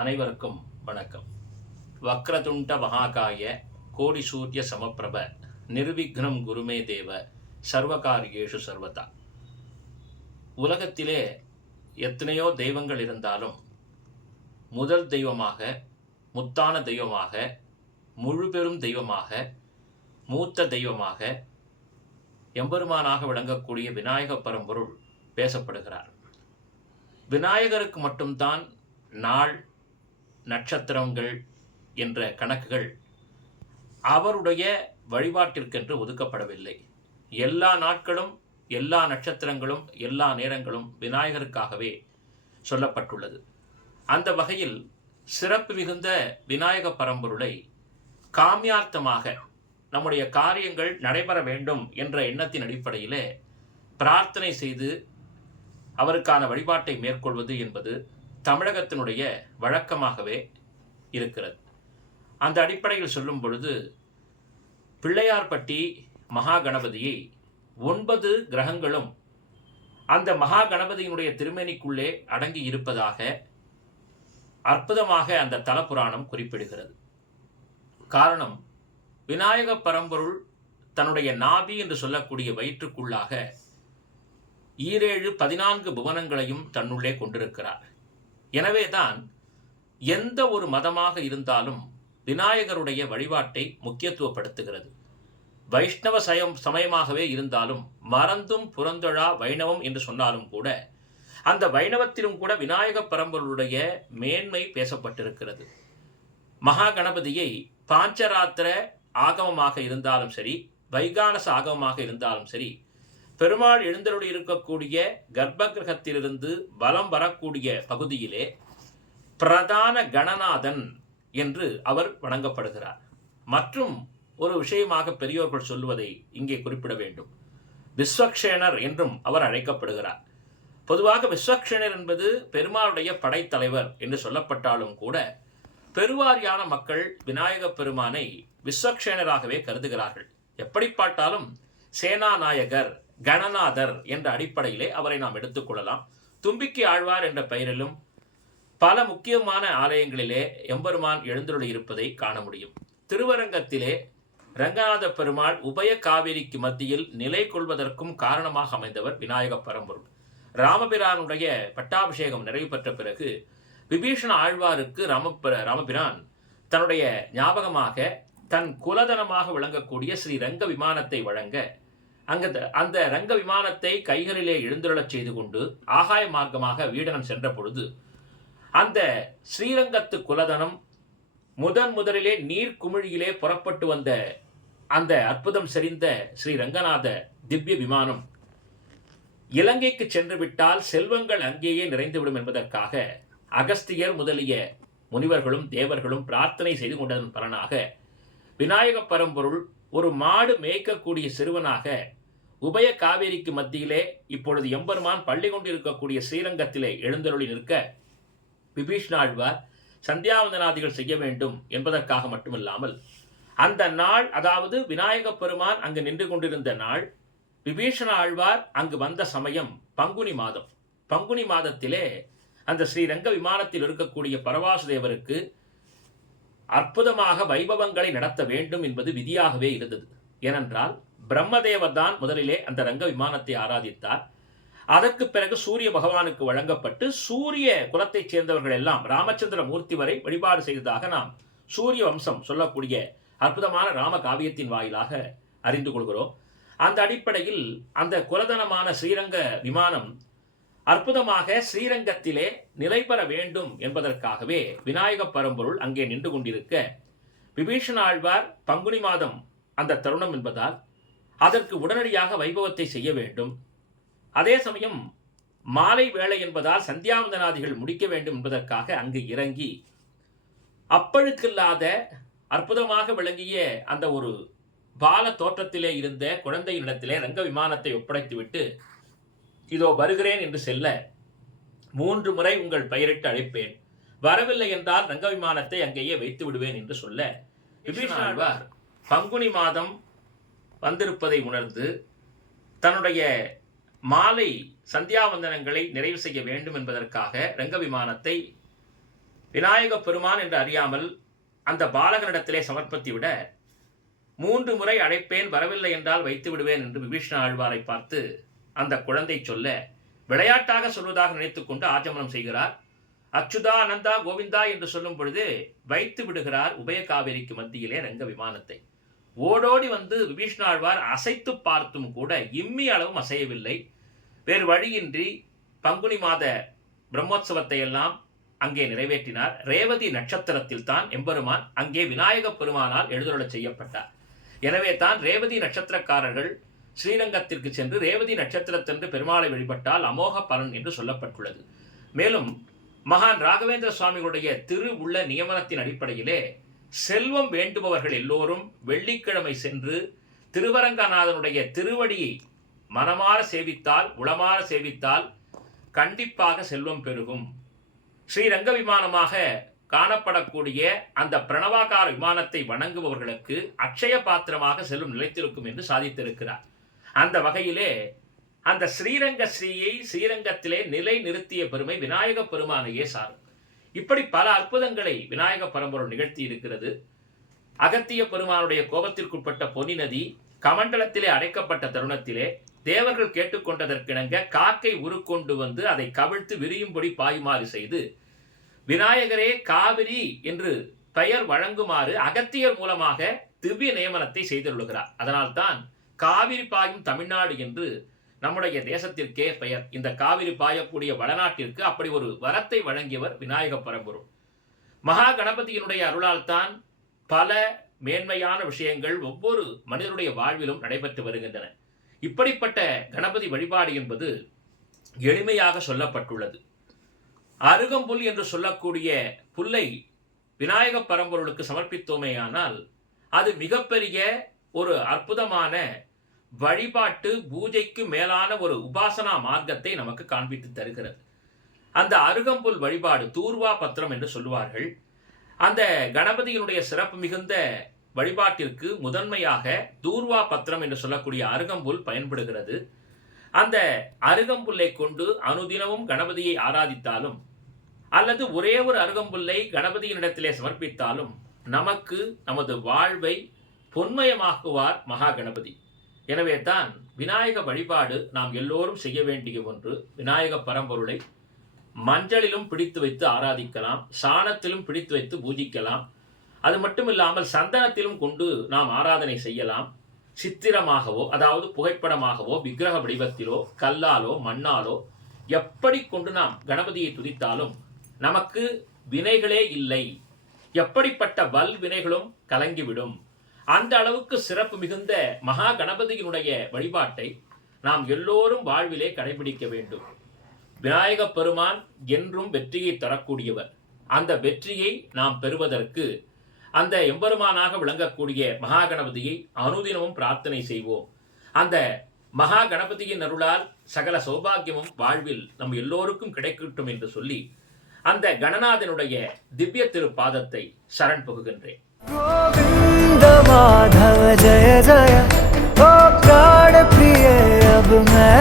அனைவருக்கும் வணக்கம். வக்ரதுண்ட மகாகாய கோடி சூரிய சமப்பிரப நிர்விக்னம் குருமே தேவ சர்வகாரியேஷு சர்வதா. உலகத்திலே எத்தனையோ தெய்வங்கள் இருந்தாலும் முதல் தெய்வமாக முத்தான தெய்வமாக முழு பெரும் தெய்வமாக மூத்த தெய்வமாக எம்பெருமானாக விளங்கக்கூடிய விநாயக பரம்பொருள் பேசப்படுகிறார். விநாயகருக்கு மட்டும்தான் நாள் நட்சத்திரங்கள் என்ற கணக்குகள் அவருடைய வழிபாட்டிற்கென்று ஒதுக்கப்படவில்லை. எல்லா நாட்களும் எல்லா நட்சத்திரங்களும் எல்லா நேரங்களும் விநாயகருக்காகவே சொல்லப்பட்டுள்ளது. அந்த வகையில் சிறப்பு மிகுந்த விநாயக பரம்பொருளை காமியார்த்தமாக நம்முடைய காரியங்கள் நடைபெற வேண்டும் என்ற எண்ணத்தின் அடிப்படையிலே பிரார்த்தனை செய்து அவருக்கான வழிபாட்டை மேற்கொள்வது என்பது தமிழகத்தினுடைய வழக்கமாகவே இருக்கிறது. அந்த அடிப்படையில் சொல்லும் பொழுது பிள்ளையார்பட்டி மகா கணபதியை ஒன்பது கிரகங்களும் அந்த மகா கணபதியினுடைய திருமேனிக்குள்ளே அடங்கி இருப்பதாக அற்புதமாக அந்த தலபுராணம் குறிப்பிடுகிறது. காரணம் விநாயக பரம்பொருள் தன்னுடைய நாபி என்று சொல்லக்கூடிய வயிற்றுக்குள்ளாக ஈரேழு பதினான்கு புவனங்களையும் தன்னுள்ளே கொண்டிருக்கிறார். எனவே தான் எந்த ஒரு மதமாக இருந்தாலும் விநாயகருடைய வழிபாட்டை முக்கியத்துவப்படுத்துகிறது. வைஷ்ணவ சயம் சமயமாகவே இருந்தாலும் மறந்தும் புறந்தொழா வைணவம் என்று சொன்னாலும் கூட அந்த வைணவத்திலும் கூட விநாயக பரம்பருடைய மேன்மை பேசப்பட்டிருக்கிறது. மகா கணபதியை பாஞ்சராத்திர ஆகமமாக இருந்தாலும் சரி வைகானச ஆகமமாக இருந்தாலும் சரி பெருமாள் எழுந்தருளி இருக்கக்கூடிய கர்ப்ப கிரகத்திலிருந்து பலம் வரக்கூடிய பகுதியிலே பிரதான கணநாதன் என்று அவர் வணங்கப்படுகிறார். மற்றும் ஒரு விஷயமாக பெரியோர்கள் சொல்லுவதை இங்கே குறிப்பிட வேண்டும். விஸ்வக்ஷேனர் என்றும் அவர் அழைக்கப்படுகிறார். பொதுவாக விஸ்வக்ஷேனர் என்பது பெருமாளுடைய படைத்தலைவர் என்று சொல்லப்பட்டாலும் கூட பெருவாரியான மக்கள் விநாயகப் பெருமானை விஸ்வக்ஷேனராகவே கருதுகிறார்கள். எப்படி பார்த்தாலும் சேனாநாயகர் கணநாதர் என்ற அடிப்படையிலே அவரை நாம் எடுத்துக்கொள்ளலாம் தும்பிக்கை ஆழ்வார் என்ற பெயரிலும் பல முக்கியமான ஆலயங்களிலே எம்பெருமான் எழுந்தருளி இருப்பதை காண முடியும். திருவரங்கத்திலே ரங்கநாத பெருமாள் உபய காவிரிக்கு மத்தியில் நிலை கொள்வதற்கும் காரணமாக அமைந்தவர் விநாயக பரம்பொருள். ராமபிரானுடைய பட்டாபிஷேகம் நிறைவு பெற்ற பிறகு விபீஷண ஆழ்வாருக்கு ராம ராமபிரான் தன்னுடைய ஞாபகமாக தன் குலதனமாக விளங்கக்கூடிய ஸ்ரீ ரங்க விமானத்தை வழங்க அங்க அந்த ரங்க விமானத்தை கைகளிலே எழுந்துருளச் செய்து கொண்டு ஆகாய மார்க்கமாக வீடனம் சென்ற பொழுது அந்த ஸ்ரீரங்கத்து குலதனம் முதன் முதலிலே நீர் குமிழியிலே புறப்பட்டு வந்த அந்த அற்புதம் செறிந்த ஸ்ரீ ரங்கநாத திவ்ய விமானம் இலங்கைக்கு சென்று விட்டால் செல்வங்கள் அங்கேயே நிறைந்துவிடும் என்பதற்காக அகஸ்தியர் முதலிய முனிவர்களும் தேவர்களும் பிரார்த்தனை செய்து கொண்டதன் பலனாக விநாயக பரம்பொருள் ஒரு மாடு மேய்க்கக்கூடிய சிறுவனாக உபய காவேரிக்கு மத்தியிலே இப்பொழுது எம்பெருமான் பள்ளி கொண்டிருக்கக்கூடிய ஸ்ரீரங்கத்திலே எழுந்தருளி நிற்க விபீஷ்ணாழ்வார் சந்தியாவந்தனாதிகள் செய்ய வேண்டும் என்பதற்காக மட்டுமில்லாமல் அந்த நாள் அதாவது விநாயக பெருமான் அங்கு நின்று கொண்டிருந்த நாள் விபீஷண ஆழ்வார் அங்கு வந்த சமயம் பங்குனி மாதம். பங்குனி மாதத்திலே அந்த ஸ்ரீரங்க விமானத்தில் இருக்கக்கூடிய பரவாசுதேவருக்கு அற்புதமாக வைபவங்களை நடத்த வேண்டும் என்பது விதியாகவே இருந்தது. ஏனென்றால் பிரம்மதேவர் தான் முதலிலே அந்த ரங்க விமானத்தை ஆராதித்தார். அதற்கு பிறகு சூரிய பகவானுக்கு வழங்கப்பட்டு சூரிய குலத்தைச் சேர்ந்தவர்கள் எல்லாம் ராமச்சந்திர மூர்த்தி வரை வழிபாடு செய்ததாக நாம் சூரிய வம்சம் சொல்லக்கூடிய அற்புதமான ராம காவியத்தின் வாயிலாக அறிந்து கொள்கிறோம். அந்த அடிப்படையில் அந்த குலதனமான ஸ்ரீரங்க விமானம் அற்புதமாக ஸ்ரீரங்கத்திலே நிலை பெற வேண்டும் என்பதற்காகவே விநாயக பரம்பொருள் அங்கே நின்று கொண்டிருக்க விபீஷண ஆழ்வார் பங்குனி மாதம் அந்த தருணம் என்பதால் அதற்கு உடனடியாக வைபவத்தை செய்ய வேண்டும். அதே சமயம் மாலை வேலை என்பதால் சந்தியாவந்தனாதிகள் முடிக்க வேண்டும் என்பதற்காக அங்கு இறங்கி அப்பழுக்கில்லாத அற்புதமாக விளங்கிய அந்த ஒரு பால தோற்றத்திலே இருந்த குழந்தையினிடத்திலே ரங்க விமானத்தை ஒப்படைத்துவிட்டு இதோ வருகிறேன் என்று செல்ல மூன்று முறை உங்கள் பெயரிட்டு அழைப்பேன். வரவில்லை என்றால் ரங்க விமானத்தை அங்கேயே வைத்து விடுவேன் என்று சொல்ல. விபீஷணாழ்வார் பங்குனி மாதம் வந்திருப்பதை உணர்ந்து தன்னுடைய மாலை சந்தியாவந்தனங்களை நிறைவு செய்ய வேண்டும் என்பதற்காக ரங்க விமானத்தை விநாயக பெருமான் என்று அறியாமல் அந்த பாலகனிடத்திலே சமர்ப்பித்து விட மூன்று முறை அழைப்பேன் வரவில்லை என்றால் வைத்து விடுவேன் என்று விபீஷ்ண ஆழ்வாரை பார்த்து அந்த குழந்தை சொல்ல விளையாட்டாக சொல்வதாக நினைத்துக்கொண்டு ஆச்சமனம் செய்கிறார். அச்சுதா அனந்தா கோவிந்தா என்று சொல்லும் பொழுது வைத்து விடுகிறார் உபய காவேரிக்கு மத்தியிலே ரங்க விமானத்தை. ஓடோடி வந்து விபீஷ்ணாழ்வார் அசைத்து பார்த்தும் கூட இம்மி அளவும் அசையவில்லை. வேறு வழியின்றி பங்குனி மாத பிரம்மோத்சவத்தை எல்லாம் அங்கே நிறைவேற்றினார். ரேவதி நட்சத்திரத்தில் தான் எம்பெருமான் அங்கே விநாயக பெருமானால் எழுதுருளச் செய்யப்பட்டார். எனவே தான் ரேவதி நட்சத்திரக்காரர்கள் ஸ்ரீரங்கத்திற்கு சென்று ரேவதி நட்சத்திரத்தன்று பெருமாளை வழிபட்டால் அமோக பலன் என்று சொல்லப்பட்டுள்ளது. மேலும் மகான் ராகவேந்திர சுவாமிகளுடைய திரு உள்ள நியமனத்தின் அடிப்படையிலே செல்வம் வேண்டுபவர்கள் எல்லோரும் வெள்ளிக்கிழமை சென்று திருவரங்கநாதனுடைய திருவடியை மனமாற சேவித்தால் உளமாற சேவித்தால் கண்டிப்பாக செல்வம் பெருகும். ஸ்ரீரங்க விமானமாக காணப்படக்கூடிய அந்த பிரணவாகார விமானத்தை வணங்குபவர்களுக்கு அக்ஷய பாத்திரமாக செல்லும் நிலைத்திருக்கும் என்று சாதித்திருக்கிறார். அந்த வகையிலே அந்த ஸ்ரீரங்க ஸ்ரீயை ஸ்ரீரங்கத்திலே நிலை நிறுத்திய பெருமை விநாயக பெருமானையே சாரும். இப்படி பல அற்புதங்களை விநாயக பரம்பரம் நிகழ்த்தி இருக்கிறது. அகத்திய பெருமானுடைய கோபத்திற்குட்பட்ட பொன்னி நதி கமண்டலத்திலே அடைக்கப்பட்ட தருணத்திலே தேவர்கள் கேட்டுக்கொண்டதற்கிணங்க காக்கை உருக்கொண்டு வந்து அதை கவிழ்த்து விரியும்படி பாயுமாறு செய்து விநாயகரே காவிரி என்று பெயர் வழங்குமாறு அகத்தியர் மூலமாக திவ்ய நியமனத்தை செய்துள்ளுகிறார் அதனால்தான் காவிரி பாயும் தமிழ்நாடு என்று நம்முடைய தேசத்திற்கே பெயர். இந்த காவிரி பாயக்கூடிய வடநாட்டிற்கு அப்படி ஒரு வரத்தை வழங்கியவர் விநாயக பரம்பொருள் மகா கணபதியினுடைய அருளால் தான் பல மேன்மையான விஷயங்கள் ஒவ்வொரு மனிதனுடைய வாழ்விலும் நடைபெற்று வருகின்றன. இப்படிப்பட்ட கணபதி வழிபாடு என்பது எளிமையாக சொல்லப்பட்டுள்ளது. அருகம்புல் என்று சொல்லக்கூடிய புல்லை விநாயக பரம்பொருளுக்கு சமர்ப்பித்தோமேயானால் அது மிகப்பெரிய ஒரு அற்புதமான வழிபாட்டு பூஜைக்கு மேலான ஒரு உபாசனா மார்க்கத்தை நமக்கு காண்பித்து தருகிறது. அந்த அருகம்புல் வழிபாடு தூர்வா பத்திரம் என்று சொல்லுவார்கள். அந்த கணபதியினுடைய சிறப்பு மிகுந்த வழிபாட்டிற்கு முதன்மையாக தூர்வா பத்திரம் என்று சொல்லக்கூடிய அருகம்புல் பயன்படுகிறது. அந்த அருகம்புல்லை கொண்டு அனுதினமும் கணபதியை ஆராதித்தாலும் அல்லது ஒரே ஒரு அருகம்புல்லை கணபதியினிடத்திலே சமர்ப்பித்தாலும் நமக்கு நமது வாழ்வை பொன்மயமாக்குவார் மகா கணபதி எனவே தான் விநாயக வழிபாடு நாம் எல்லோரும் செய்ய வேண்டிய ஒன்று. விநாயக பரம்பொருளை மஞ்சளிலும் பிடித்து வைத்து ஆராதிக்கலாம் சாணத்திலும் பிடித்து வைத்து பூஜிக்கலாம். அது மட்டும் இல்லாமல் சந்தனத்திலும் கொண்டு நாம் ஆராதனை செய்யலாம். சித்திரமாகவோ அதாவது புகைப்படமாகவோ விக்கிரக வடிவத்திலோ கல்லாலோ மண்ணாலோ எப்படி கொண்டு நாம் கணபதியை துதித்தாலும் நமக்கு வினைகளே இல்லை. எப்படிப்பட்ட வல் வினைகளும் கலங்கிவிடும். அந்த அளவுக்கு சிறப்பு மிகுந்த மகா கணபதியினுடைய வழிபாட்டை நாம் எல்லோரும் வாழ்விலே கடைபிடிக்க வேண்டும். விநாயக பெருமான் என்றும் வெற்றியை தரக்கூடியவர். அந்த வெற்றியை நாம் பெறுவதற்கு அந்த எம்பெருமானாக விளங்கக்கூடிய மகாகணபதியை அனுதினமும் பிரார்த்தனை செய்வோம். அந்த மகா கணபதியின் அருளால் சகல சௌபாகியமும் வாழ்வில் நம் எல்லோருக்கும் கிடைக்கட்டும் என்று சொல்லி அந்த கணநாதனுடைய திவ்ய திருப்பாதத்தை சரண் புகுகின்றேன். माधव जय जय। ओ प्राण प्रिय अब मैं